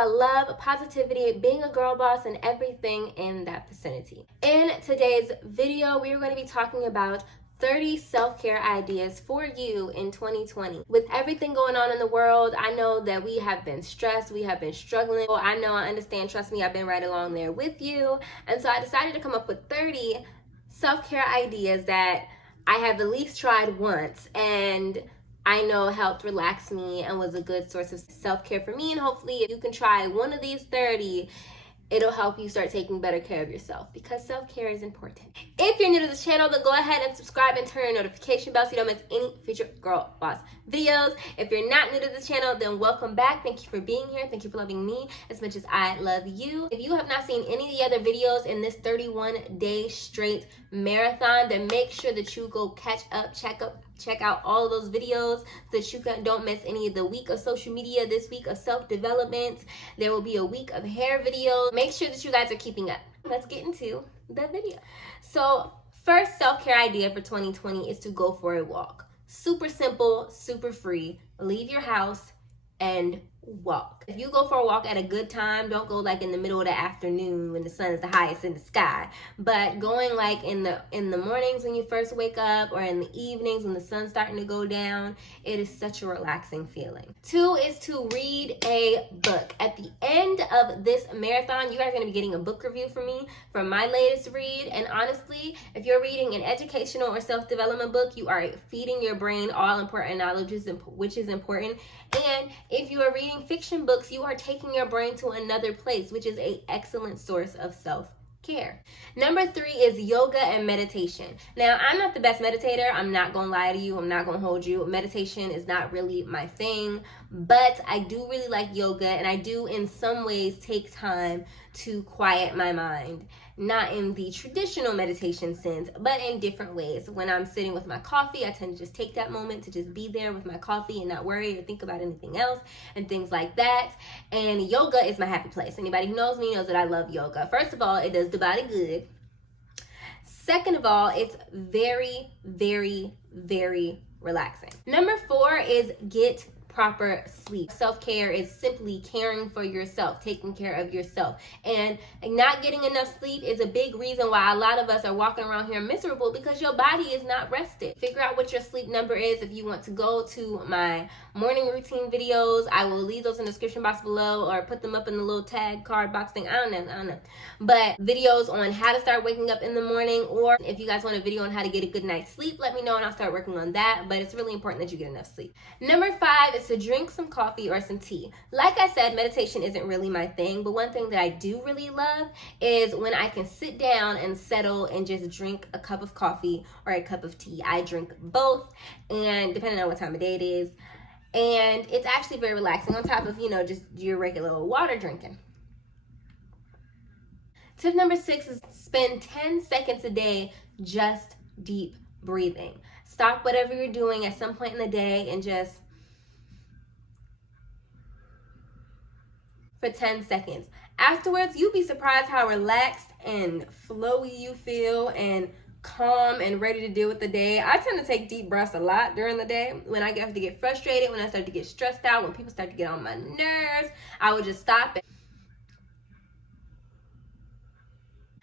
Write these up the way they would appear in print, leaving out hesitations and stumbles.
about love, positivity, being a girl boss, and everything in that vicinity. In today's video, we are going to be talking about 30 self-care ideas for you in 2020. With everything going on in the world, I know that we have been stressed, we have been struggling. I know, I understand, trust me, I've been right along there with you. And so I decided to come up with 30 self-care ideas that I have at least tried once and I know helped relax me and was a good source of self-care for me. And hopefully if you can try one of these 30, it'll help you start taking better care of yourself, because self-care is important. If you're new to this channel, then go ahead and subscribe and turn your notification bell so you don't miss any future Girl Boss videos. If you're not new to this channel, then welcome back. Thank you for being here. Thank you for loving me as much as I love you. If you have not seen any of the other videos in this 31-day straight marathon, then make sure that you go catch up, check out all of those videos so that you don't miss any of the week of social media, this week of self-development. There will be a week of hair videos. Make sure that you guys are keeping up. Let's get into the video. So first self-care idea for 2020 is to go for a walk. Super simple, super free. Leave your house and walk. If you go for a walk at a good time, don't go like in the middle of the afternoon when the sun is the highest in the sky, but going like in the mornings when you first wake up, or in the evenings when the sun's starting to go down. It is such a relaxing feeling. 2 is to read a book. At the end of this marathon, you guys are going to be getting a book review from me from my latest read. And honestly, if you're reading an educational or self-development book, you are feeding your brain all important knowledge, which is important. And if you are reading fiction books, you are taking your brain to another place, which is an excellent source of self-care. Number 3 is yoga and meditation. Now, I'm not the best meditator. I'm not going to lie to you. I'm not going to hold you. Meditation is not really my thing, but I do really like yoga, and I do in some ways take time to quiet my mind. Not in the traditional meditation sense, but in different ways. When I'm sitting with my coffee, I tend to just take that moment to just be there with my coffee and not worry or think about anything else and things like that. And yoga is my happy place. Anybody who knows me knows that I love yoga. First of all, it does the body good. Second of all, it's very, very, very relaxing. Number 4 is get proper sleep. Self-care is simply caring for yourself, taking care of yourself. And not getting enough sleep is a big reason why a lot of us are walking around here miserable, because your body is not rested. Figure out what your sleep number is. If you want to go to my morning routine videos, I will leave those in the description box below, or put them up in the little tag card box thing. I don't know. But videos on how to start waking up in the morning, or if you guys want a video on how to get a good night's sleep, let me know and I'll start working on that. But it's really important that you get enough sleep. Number 5 is to drink some coffee or some tea. Like I said, meditation isn't really my thing, but one thing that I do really love is when I can sit down and settle and just drink a cup of coffee or a cup of tea. I drink both, and depending on what time of day it is, and it's actually very relaxing on top of, just your regular water drinking. Tip number 6 is spend 10 seconds a day just deep breathing. Stop whatever you're doing at some point in the day and just for 10 seconds. Afterwards, you'll be surprised how relaxed and flowy you feel and calm and ready to deal with the day. I tend to take deep breaths a lot during the day. When I get to get frustrated, when I start to get stressed out, when people start to get on my nerves, I would just stop it.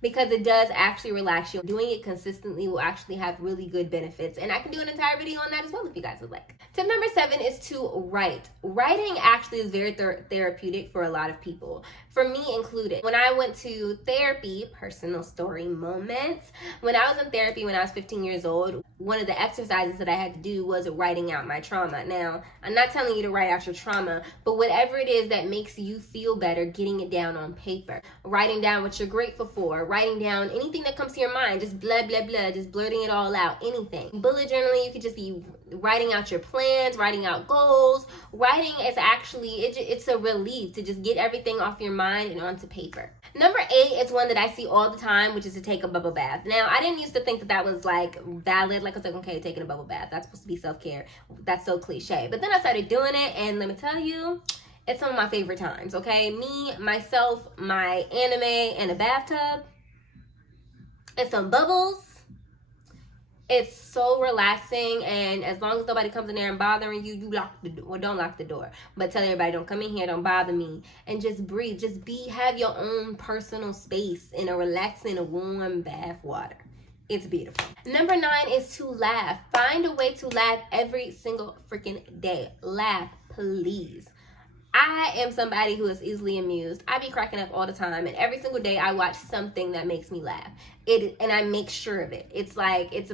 Because it does actually relax you. Doing it consistently will actually have really good benefits. And I can do an entire video on that as well if you guys would like. Tip number 7 is to write. Writing actually is very therapeutic for a lot of people, for me included. When I went to therapy, personal story moments, when I was in therapy when I was 15 years old, one of the exercises that I had to do was writing out my trauma. Now, I'm not telling you to write out your trauma, but whatever it is that makes you feel better, getting it down on paper. Writing down what you're grateful for, writing down anything that comes to your mind, just blah, blah, blah, just blurting it all out, anything. Bullet journaling, you could just be writing out your plans, writing out goals. Writing is actually, it's a relief to just get everything off your mind and onto paper. Number 8 is one that I see all the time, which is to take a bubble bath. Now, I didn't used to think that was like valid. Like I was like, okay, taking a bubble bath, that's supposed to be self-care. That's so cliche. But then I started doing it, and let me tell you, it's some of my favorite times, okay? Me, myself, my anime, and a bathtub, and some bubbles. It's so relaxing, and as long as nobody comes in there and bothering you, you lock the door. Well, don't lock the door, but tell everybody, don't come in here, don't bother me, and just breathe. Just have your own personal space in a relaxing, warm bath water. It's beautiful. Number 9 is to laugh. Find a way to laugh every single freaking day. Laugh, please. I am somebody who is easily amused. I be cracking up all the time, and every single day I watch something that makes me laugh. And I make sure of it. It's like, it's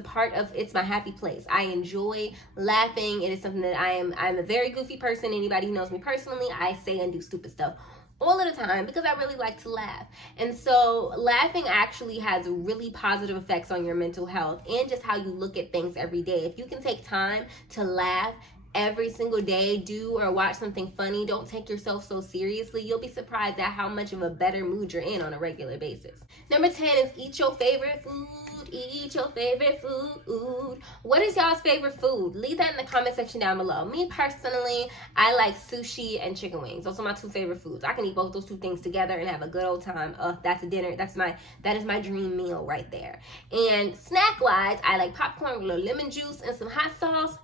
my happy place. I enjoy laughing. It is something that I'm a very goofy person. Anybody who knows me personally, I say and do stupid stuff all of the time because I really like to laugh. And so laughing actually has really positive effects on your mental health and just how you look at things every day. If you can take time to laugh every single day, do or watch something funny, don't take yourself so seriously, you'll be surprised at how much of a better mood you're in on a regular basis. Number 10 is eat your favorite food. Eat your favorite food. What is y'all's favorite food? Leave that in the comment section down below. Me personally, I like sushi and chicken wings. Those are my 2 favorite foods. I can eat both those 2 things together and have a good old time. That's a dinner. That is my dream meal right there. And snack wise, I like popcorn with a little lemon juice and some hot sauce.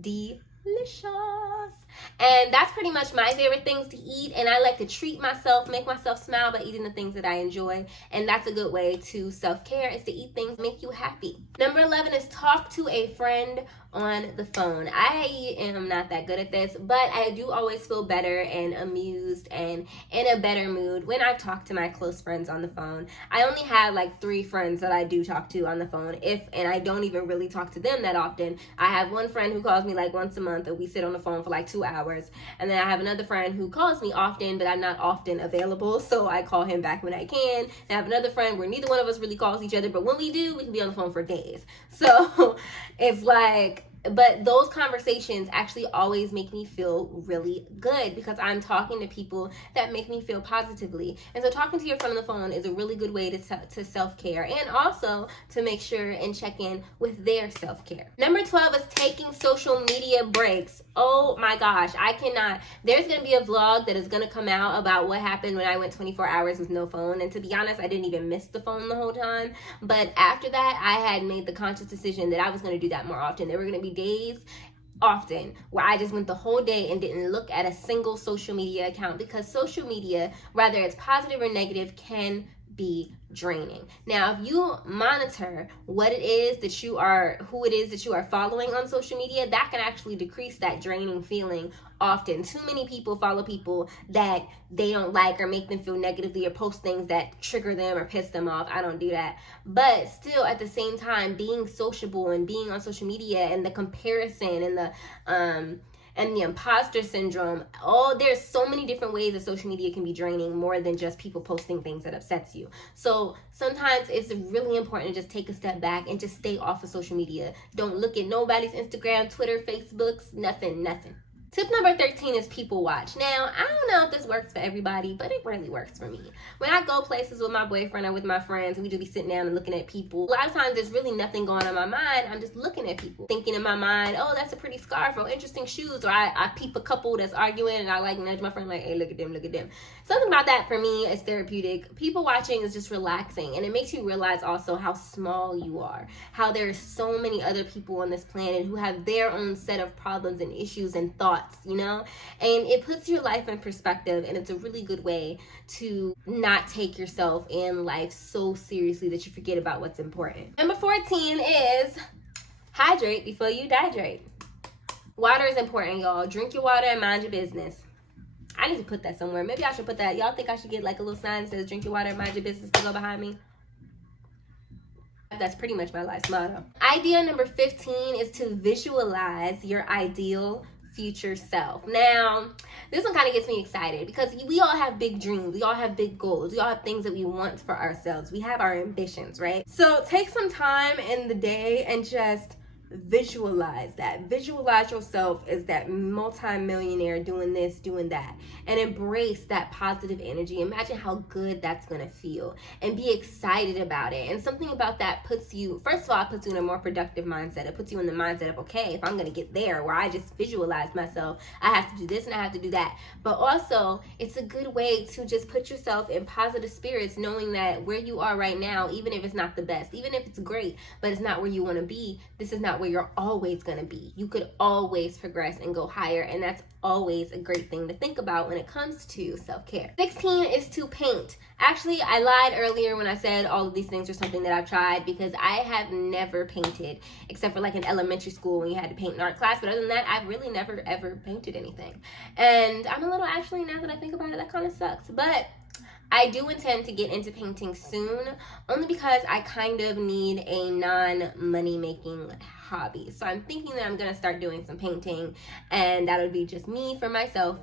Delicious. And that's pretty much my favorite things to eat, and I like to treat myself, make myself smile by eating the things that I enjoy, and that's a good way to self-care, is to eat things that make you happy. Number 11 is talk to a friend on the phone. I am not that good at this, but I do always feel better and amused and in a better mood when I talk to my close friends on the phone. I only have like 3 friends that I do talk to on the phone, and I don't even really talk to them that often. I have one friend who calls me like once a month, and we sit on the phone for like 2 hours, and then I have another friend who calls me often, but I'm not often available, so I call him back when I can. And I have another friend where neither one of us really calls each other, but when we do, we can be on the phone for days. So it's like, but those conversations actually always make me feel really good because I'm talking to people that make me feel positively. And so talking to your friend on the phone is a really good way to self-care, and also to make sure and check in with their self-care. Number 12 is taking social media breaks. Oh my gosh, I cannot. There's going to be a vlog that is going to come out about what happened when I went 24 hours with no phone. And to be honest, I didn't even miss the phone the whole time. But after that, I had made the conscious decision that I was going to do that more often. There were going to be days often where I just went the whole day and didn't look at a single social media account, because social media, whether it's positive or negative, can be draining. Now, if you monitor what it is that you are, who it is that you are following on social media, that can actually decrease that draining feeling often. Too many people follow people that they don't like or make them feel negatively, or post things that trigger them or piss them off. I don't do that. But still, at the same time, being sociable and being on social media, and the comparison and the imposter syndrome, there's so many different ways that social media can be draining, more than just people posting things that upsets you. So sometimes it's really important to just take a step back and just stay off of social media. Don't look at nobody's Instagram, Twitter, Facebooks, nothing. Tip number 13 is people watch. Now, I don't know if this works for everybody, but it really works for me. When I go places with my boyfriend or with my friends, and we just be sitting down and looking at people, a lot of times there's really nothing going on in my mind. I'm just looking at people, thinking in my mind, oh, that's a pretty scarf, or interesting shoes, or I peep a couple that's arguing, and I like nudge my friend like, hey, look at them. Something about that for me is therapeutic. People watching is just relaxing, and it makes you realize also how small you are, how there's so many other people on this planet who have their own set of problems and issues and thoughts, you know, and it puts your life in perspective, and it's a really good way to not take yourself and life so seriously that you forget about what's important. Number 14 is hydrate before you dehydrate. Water is important, y'all. Drink your water and mind your business. I need to put that somewhere. Maybe I should put that. Y'all think I should get like a little sign that says drink your water and mind your business to go behind me? That's pretty much my life's motto. Idea number 15 is to visualize your ideal future self. Now, this one kind of gets me excited because we all have big dreams. We all have big goals. We all have things that we want for ourselves. We have our ambitions, right? So take some time in the day and just visualize that. Visualize yourself as that multi-millionaire doing this, doing that, and embrace that positive energy. Imagine how good that's gonna feel, and be excited about it. And something about that puts you, first of all, it puts you in a more productive mindset. It puts you in the mindset of, okay, if I'm gonna get there, where I just visualize myself, I have to do this and I have to do that. But also, it's a good way to just put yourself in positive spirits, knowing that where you are right now, even if it's not the best, even if it's great, but it's not where you want to be, this is not where you're always going to be. You could always progress and go higher, and that's always a great thing to think about when it comes to self-care. 16 is to paint. Actually, I lied earlier when I said all of these things are something that I've tried, because I have never painted, except for like in elementary school when you had to paint in art class. But other than that, I've really never ever painted anything. And I'm a little, actually, now that I think about it, that kind of sucks. But I do intend to get into painting soon, only because I kind of need a non-money making hobby. So I'm thinking that I'm going to start doing some painting, and that would be just me for myself,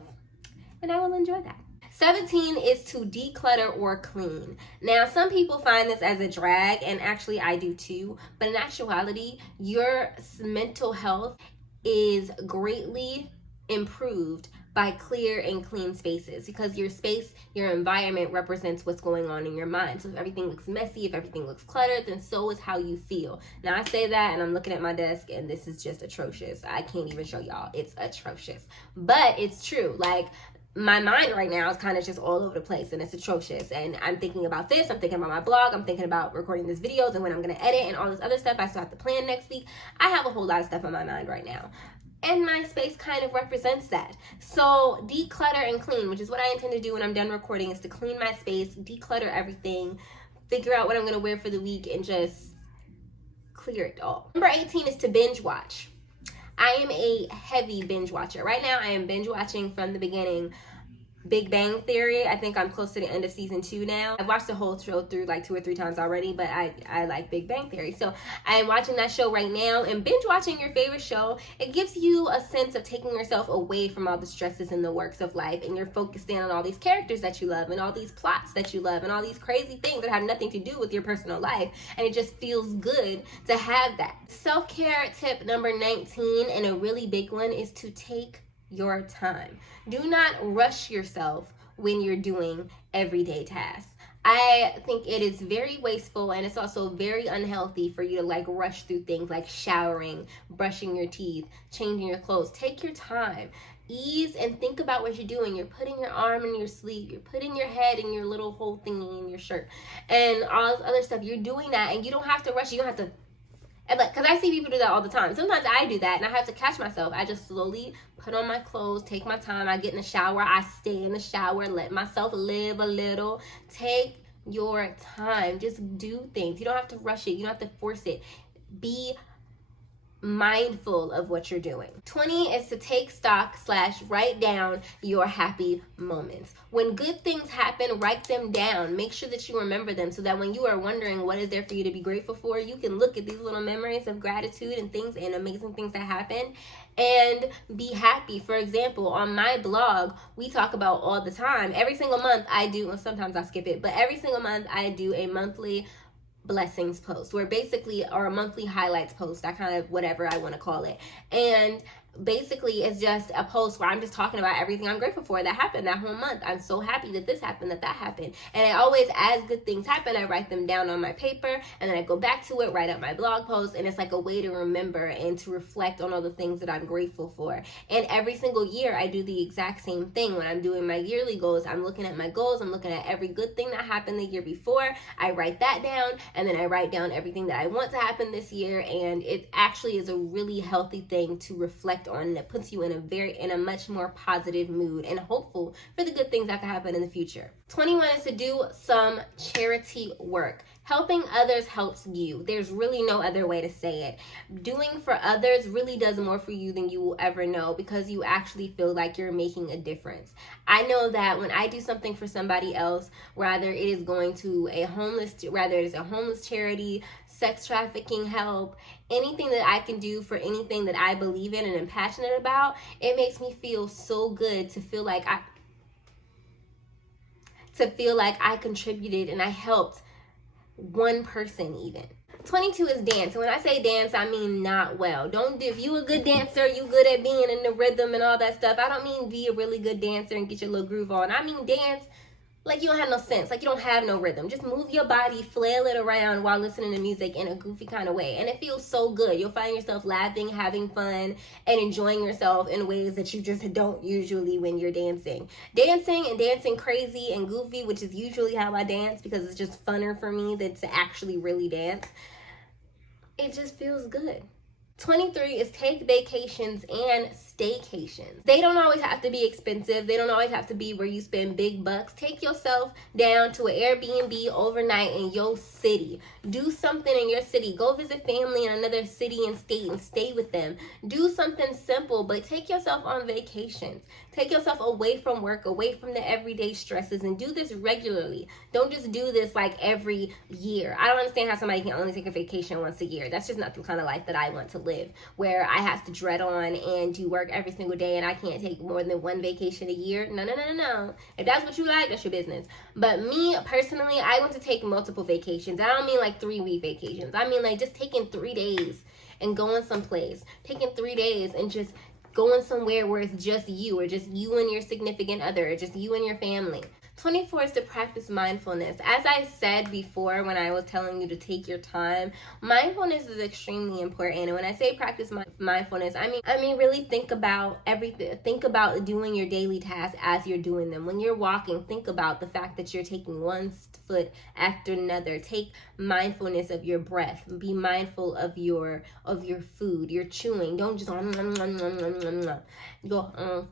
and I will enjoy that. 17 is to declutter or clean. Now, some people find this as a drag, and actually I do too, but in actuality, your mental health is greatly improved by clear and clean spaces, because your space, your environment represents what's going on in your mind. So if everything looks messy, if everything looks cluttered, then so is how you feel. Now, I say that and I'm looking at my desk and this is just atrocious. I can't even show y'all. It's atrocious. But it's true. Like, my mind right now is kind of just all over the place, and it's atrocious. And I'm thinking about this, I'm thinking about my blog, I'm thinking about recording these videos and when I'm going to edit and all this other stuff I still have to plan next week. I have a whole lot of stuff on my mind right now, and my space kind of represents that. So declutter and clean, which is what I intend to do when I'm done recording, is to clean my space, declutter everything, figure out what I'm going to wear for the week, and just clear it all. Number 18 is to binge watch. I am a heavy binge watcher. Right now, I am binge watching from the beginning. Big Bang Theory. I think I'm close to the end of season 2 now. I've watched the whole show through like 2 or 3 times already, but I like Big Bang Theory. So I am watching that show right now. And binge watching your favorite show, it gives you a sense of taking yourself away from all the stresses and the works of life, and you're focused in on all these characters that you love and all these plots that you love and all these crazy things that have nothing to do with your personal life, and it just feels good to have that. Self-care tip number 19, and a really big one, is to take your time. Do not rush yourself when you're doing everyday tasks. I think it is very wasteful, and it's also very unhealthy for you to like rush through things like showering, brushing your teeth, changing your clothes. Take your time. Ease and think about what you're doing. You're putting your arm in your sleeve, you're putting your head in your little whole thingy in your shirt, and all this other stuff. You're doing that, and you don't have to rush. You don't have to, because I see people do that all the time. Sometimes I do that and I have to catch myself. I just slowly put on my clothes, take my time. I get in the shower, I stay in the shower, let myself live a little. Take your time. Just do things. You don't have to rush it. You don't have to force it. Be mindful of what you're doing. 20 is to take stock / write down your happy moments. When good things happen, write them down. Make sure that you remember them, so that when you are wondering what is there for you to be grateful for, you can look at these little memories of gratitude and things and amazing things that happen and be happy. For example, on my blog, we talk about all the time, every single month I do, well, sometimes I skip it, but every single month I do a monthly blessings post, where basically, or a monthly highlights post, I kind of, whatever I want to call it. And basically it's just a post where I'm just talking about everything I'm grateful for that happened that whole month. I'm so happy that this happened, that happened. And I always, as good things happen, I write them down on my paper, and then I go back to it, write up my blog post, and it's like a way to remember and to reflect on all the things that I'm grateful for. And every single year I do the exact same thing. When I'm doing my yearly goals, I'm looking at my goals, I'm looking at every good thing that happened the year before, I write that down, and then I write down everything that I want to happen this year. And it actually is a really healthy thing to reflect on, that puts you in a much more positive mood and hopeful for the good things that can happen in the future. 21 is to do some charity work. Helping others helps you. There's really no other way to say it. Doing for others really does more for you than you will ever know, because you actually feel like you're making a difference. I know that when I do something for somebody else, whether it is going to a homeless charity, sex trafficking help, anything that I can do for anything that I believe in and am passionate about, it makes me feel so good to feel like I contributed and I helped one person even. 22 is dance. And when I say dance, I mean not well. If you a good dancer, you good at being in the rhythm and all that stuff. I don't mean be a really good dancer and get your little groove on. I mean dance like you don't have no sense, like you don't have no rhythm. Just move your body, flail it around while listening to music in a goofy kind of way. And it feels so good. You'll find yourself laughing, having fun, and enjoying yourself in ways that you just don't usually when you're dancing. Dancing crazy and goofy, which is usually how I dance because it's just funner for me than to actually really dance. It just feels good. 23 is take vacations and staycations. They don't always have to be expensive. They don't always have to be where you spend big bucks. Take yourself down to an Airbnb overnight in your city. Do something in your city. Go visit family in another city and state and stay with them. Do something simple, but take yourself on vacations. Take yourself away from work, away from the everyday stresses, and do this regularly. Don't just do this like every year. I don't understand how somebody can only take a vacation once a year. That's just not the kind of life that I want to live, where I have to dread on and do work every single day and I can't take more than one vacation a year. No. If that's what you like, that's your business. But me, personally, I want to take multiple vacations. I don't mean like 3-week vacations. I mean like just taking 3 days and going someplace. Taking 3 days and just going somewhere where it's just you, or just you and your significant other, or just you and your family. 24 is to practice mindfulness. As I said before when I was telling you to take your time, mindfulness is extremely important. And when I say practice mindfulness, I mean really think about everything. Think about doing your daily tasks as you're doing them. When you're walking, think about the fact that you're taking one foot after another. Take mindfulness of your breath. Be mindful of your food. You're chewing. Don't just go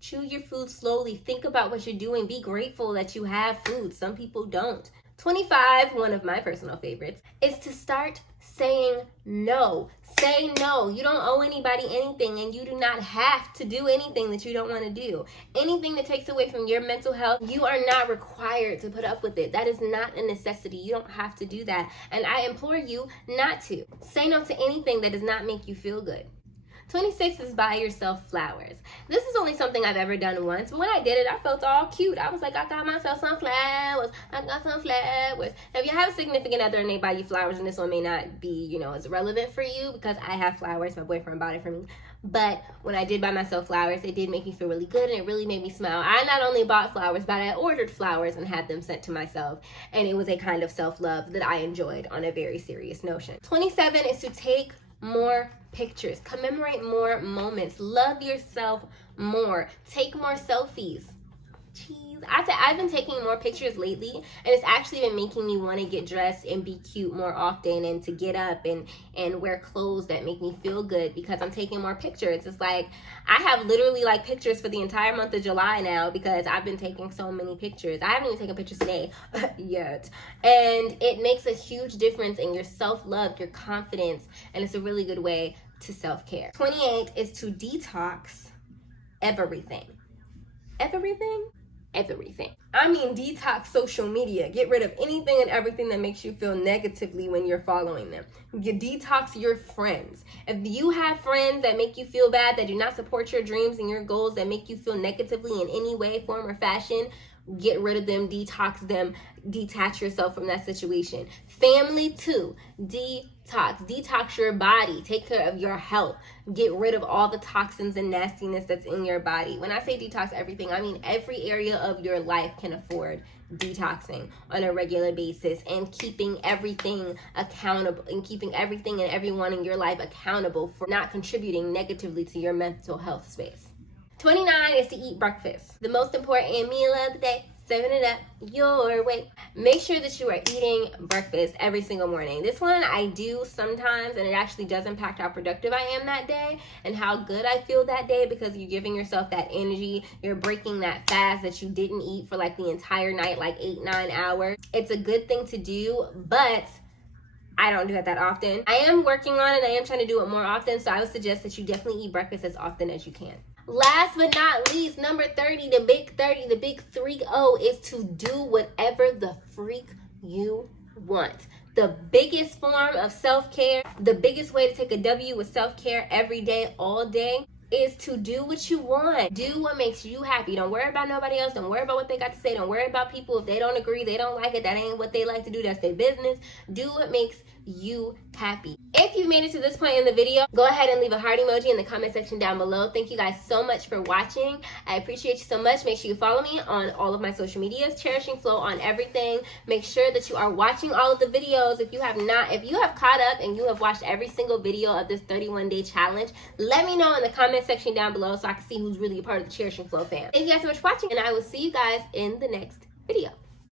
chew your food slowly. Think about what you're doing. Be grateful that you have food. Some people don't. 25, one of my personal favorites, is to start saying no. Say no. You don't owe anybody anything, and you do not have to do anything that you don't want to do. Anything that takes away from your mental health, you are not required to put up with it. That is not a necessity. You don't have to do that. And I implore you not to. Say no to anything that does not make you feel good. 26 is buy yourself flowers. This is only something I've ever done once, but when I did it, I felt all cute. I was like, I got myself some flowers. I got some flowers. Now, if you have a significant other and they buy you flowers, and this one may not be, as relevant for you because I have flowers. My boyfriend bought it for me. But when I did buy myself flowers, it did make me feel really good, and it really made me smile. I not only bought flowers, but I ordered flowers and had them sent to myself. And it was a kind of self-love that I enjoyed on a very serious notion. 27 is to take more pictures, commemorate more moments, love yourself more, take more selfies. I've been taking more pictures lately, and it's actually been making me want to get dressed and be cute more often, and to get up and wear clothes that make me feel good because I'm taking more pictures. It's like I have literally like pictures for the entire month of July now because I've been taking so many pictures. I haven't even taken pictures today yet, and it makes a huge difference in your self-love, your confidence, and it's a really good way to self-care. 28 is to detox everything. Everything. I mean detox social media. Get rid of anything and everything that makes you feel negatively when you're following them. You detox your friends. If you have friends that make you feel bad, that do not support your dreams and your goals, that make you feel negatively in any way, form, or fashion, get rid of them, detox them, detach yourself from that situation. Family too, detox your body, take care of your health, get rid of all the toxins and nastiness that's in your body. When I say detox everything, I mean every area of your life can afford detoxing on a regular basis, and keeping everything accountable, and keeping everything and everyone in your life accountable for not contributing negatively to your mental health space. 29 is to eat breakfast. The most important meal of the day. 7 it up your way. Make sure that you are eating breakfast every single morning. This one I do sometimes, and it actually does impact how productive I am that day and how good I feel that day, because you're giving yourself that energy. You're breaking that fast that you didn't eat for like the entire night, like 8-9 hours. It's a good thing to do, but I don't do it that often. I am working on it. I am trying to do it more often, so I would suggest that you definitely eat breakfast as often as you can. Last but not least, number 30, the big 30, the big 30 is to do whatever the freak you want. The biggest form of self-care, the biggest way to take a W with self-care every day, all day, is to do what you want. Do what makes you happy. Don't worry about nobody else. Don't worry about what they got to say. Don't worry about people. If they don't agree, they don't like it, that ain't what they like to do. That's their business. Do what makes you happy. If you've made it to this point in the video, go ahead and leave a heart emoji in the comment section down below. Thank you guys so much for watching. I appreciate you so much. Make sure you follow me on all of my social medias, CherishingFlo on everything. Make sure that you are watching all of the videos. If you have caught up and you have watched every single video of this 31-day challenge, let me know in the comment section down below so I can see who's really a part of the CherishingFlo fam. Thank you guys so much for watching, and I will see you guys in the next video.